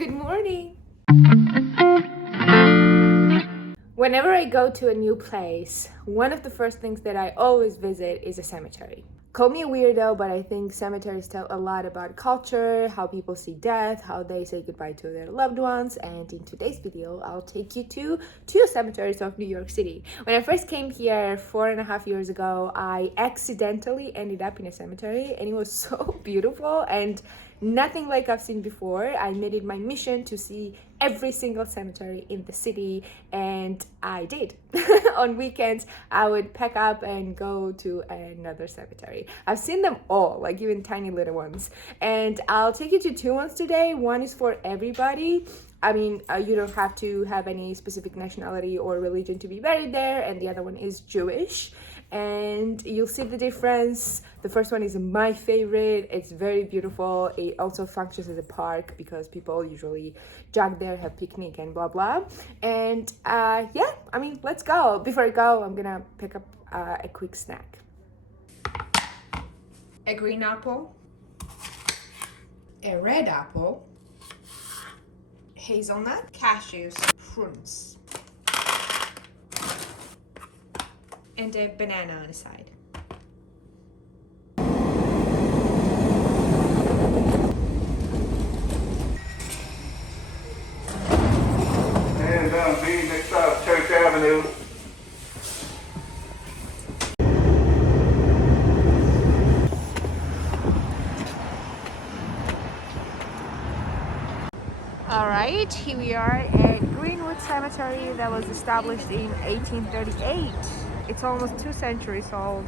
Good morning. Whenever I go to a new place, one of the first things that I always visit is a cemetery. Call me a weirdo, but I think cemeteries tell a lot about culture, how people see death, how they say goodbye to their loved ones. And in today's video, I'll take you to two cemeteries of New York City. When I first came here 4.5 years ago, I accidentally ended up in a cemetery, and it was so beautiful and nothing like I've seen before. I made it my mission to see every single cemetery in the city, and I did. On weekends, I would pack up and go to another cemetery. I've seen them all, like even tiny little ones. And I'll take you to two ones today. One is for everybody. I mean, you don't have to have any specific nationality or religion to be buried there. And the other one is Jewish. And you'll see the difference. The first one is my favorite. It's very beautiful. It also functions as a park because people usually jog there, have picnic and blah blah. And yeah, I mean, let's go. Before I go, I'm gonna pick up a quick snack. A green apple, a red apple, hazelnut, cashews, prunes, and a banana on the side. And down B, next stop, Church Avenue. Alright, here we are at Greenwood Cemetery that was established in 1838. It's almost 2 centuries old.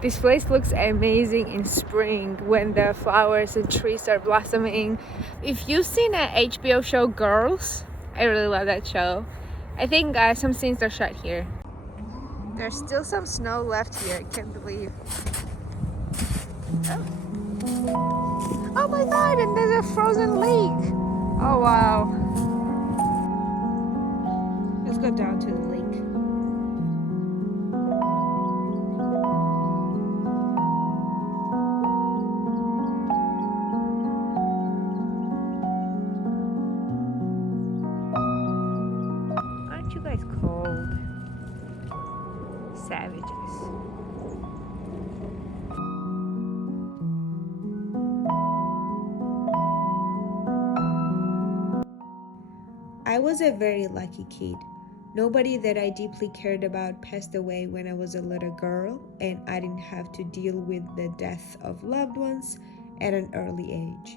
This place looks amazing in spring when the flowers and trees are blossoming. If you've seen an HBO show Girls, I really love that show. I think some scenes are shot here. There's still some snow left here, I can't believe. Oh my god, and there's a frozen lake! Oh wow. Let's go down to the lake. Aren't you guys cold? Savages. I was a very lucky kid. Nobody that I deeply cared about passed away when I was a little girl, and I didn't have to deal with the death of loved ones at an early age.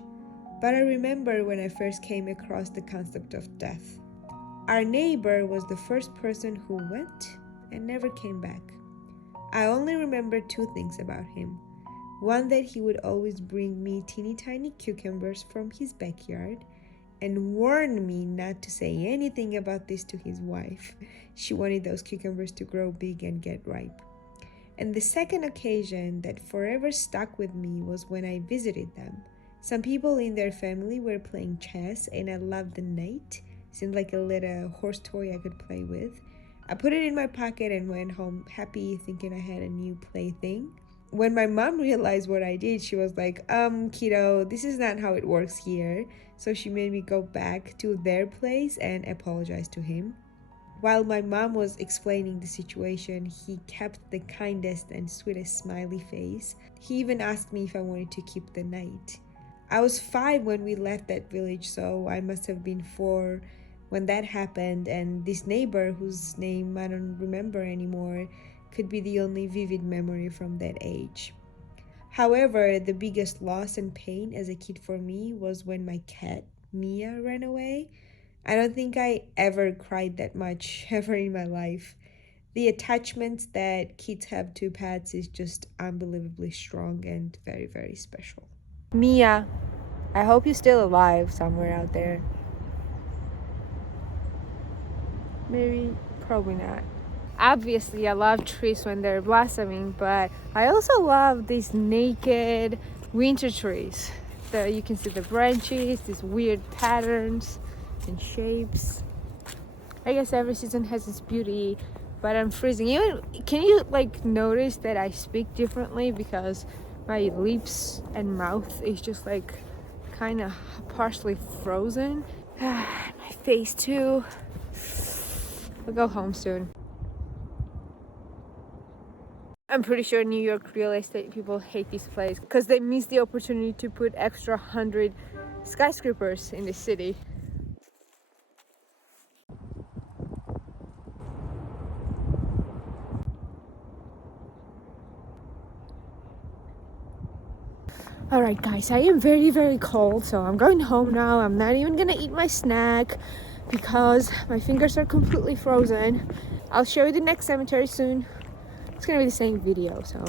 But I remember when I first came across the concept of death. Our neighbor was the first person who went and never came back. I only remember 2 things about him. One, that he would always bring me teeny tiny cucumbers from his backyard, and warned me not to say anything about this to his wife. She wanted those cucumbers to grow big and get ripe. And the second occasion that forever stuck with me was when I visited them. Some people in their family were playing chess, and I loved the knight. Seemed like a little horse toy I could play with. I put it in my pocket and went home happy, thinking I had a new plaything. When my mom realized what I did, she was like, kiddo, this is not how it works here. So she made me go back to their place and apologize to him. While my mom was explaining the situation, he kept the kindest and sweetest smiley face. He even asked me if I wanted to keep the knight. I was 5 when we left that village, so I must have been 4 when that happened, and this neighbor, whose name I don't remember anymore, could be the only vivid memory from that age. However, the biggest loss and pain as a kid for me was when my cat, Mia, ran away. I don't think I ever cried that much ever in my life. The attachment that kids have to pets is just unbelievably strong and very, very special. Mia, I hope you're still alive somewhere out there. Maybe, probably not. Obviously, I love trees when they're blossoming, but I also love these naked winter trees. You can see the branches, these weird patterns and shapes. I guess every season has its beauty, but I'm freezing. Can you notice that I speak differently because my lips and mouth is just kind of partially frozen. My face too. We'll go home soon. I'm pretty sure New York real estate people hate this place because they miss the opportunity to put extra 100 skyscrapers in the city. Alright guys, I am very cold, so I'm going home now. I'm not even gonna eat my snack because my fingers are completely frozen. I'll show you the next cemetery soon. It's gonna be the same video, so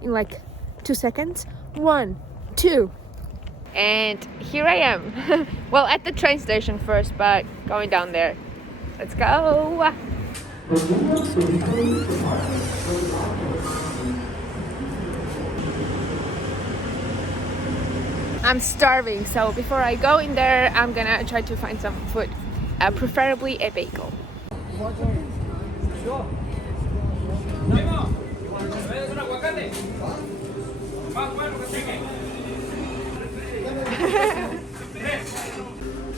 in like 2 seconds. 1, 2. And here I am. Well, at the train station first, but going down there. Let's go. I'm starving, so before I go in there, I'm gonna try to find some food, preferably a bagel.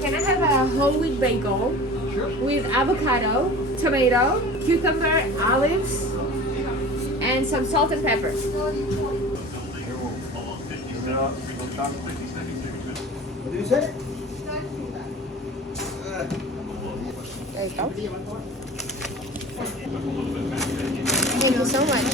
Can I have a whole wheat bagel with avocado, tomato, cucumber, olives, and some salt and pepper? What do you say? There you go. Thank you so much.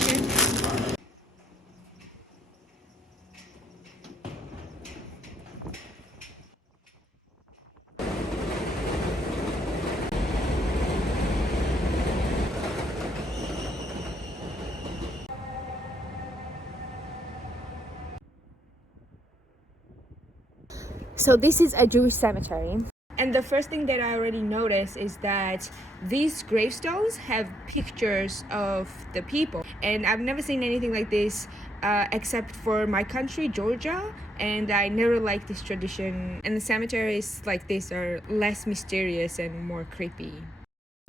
So this is a Jewish cemetery. And the first thing that I already noticed is that these gravestones have pictures of the people. And I've never seen anything like this except for my country, Georgia. And I never liked this tradition. And the cemeteries like this are less mysterious and more creepy.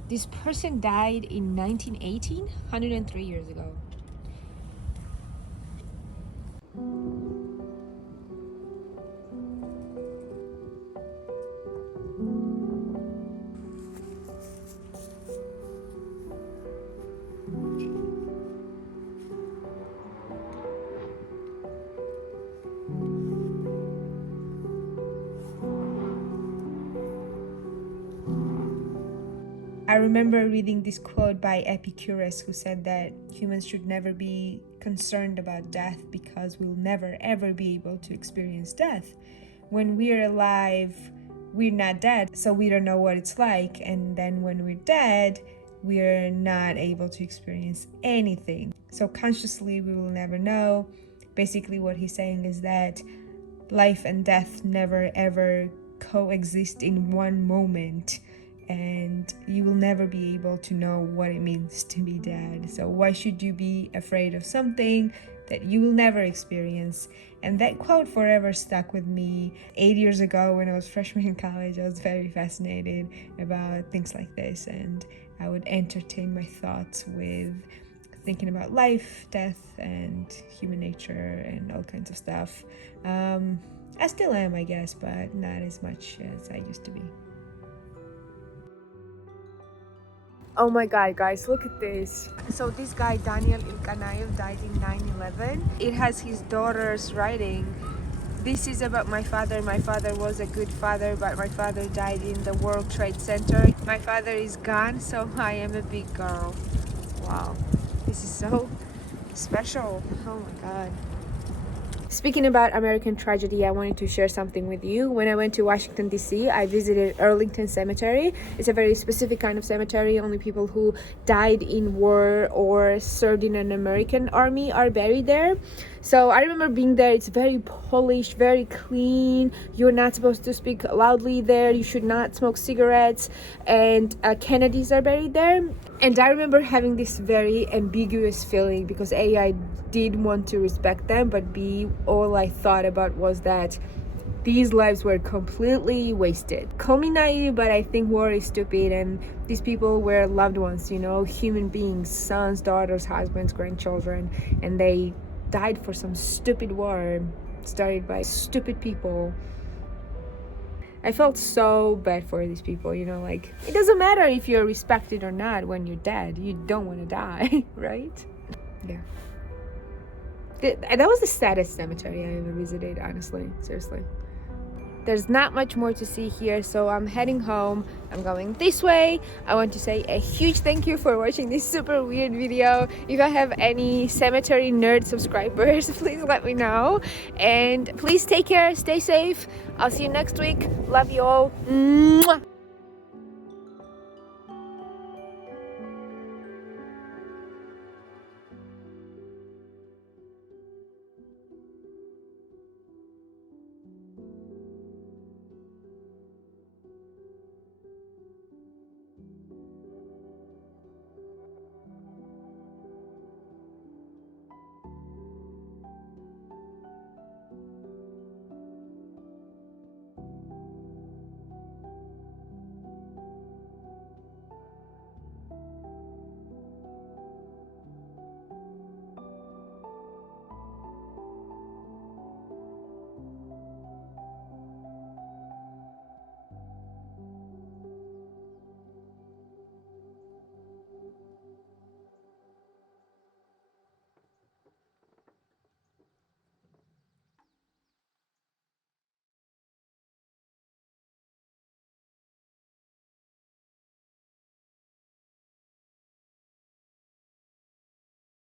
This person died in 1918, 103 years ago. I remember reading this quote by Epicurus, who said that humans should never be concerned about death because we'll never ever be able to experience death. When we're alive, we're not dead, so we don't know what it's like. And then when we're dead, we're not able to experience anything. So consciously, we will never know. Basically, what he's saying is that life and death never ever coexist in one moment. And you will never be able to know what it means to be dead. So why should you be afraid of something that you will never experience? And that quote forever stuck with me. 8 years ago when I was freshman in college, I was very fascinated about things like this, and I would entertain my thoughts with thinking about life, death, and human nature and all kinds of stuff. I still am, I guess, but not as much as I used to be. Oh my god, guys, look at this. So this guy, Daniel Ilkanaev, died in 9/11. It has his daughter's writing. This is about my father. My father was a good father, but my father died in the World Trade Center. My father is gone, so I am a big girl. Wow, this is so special. Oh my god. Speaking about American tragedy, I wanted to share something with you. When I went to Washington, D.C., I visited Arlington Cemetery. It's a very specific kind of cemetery. Only people who died in war or served in an American army are buried there. So I remember being there. It's very polished, very clean. You're not supposed to speak loudly there. You should not smoke cigarettes. And Kennedys are buried there. And I remember having this very ambiguous feeling because A, I did want to respect them, but B, all I thought about was that these lives were completely wasted. Call me naive, but I think war is stupid, and these people were loved ones, you know, human beings, sons, daughters, husbands, grandchildren, and they died for some stupid war. started by stupid people. I felt so bad for these people, you know, like, it doesn't matter if you're respected or not when you're dead. You don't want to die, right? Yeah. That was the saddest cemetery I ever visited, honestly, seriously. There's not much more to see here, so I'm heading home. I'm going this way. I want to say a huge thank you for watching this super weird video. If I have any cemetery nerd subscribers, please let me know. And please take care, stay safe. I'll see you next week. Love you all. Mwah!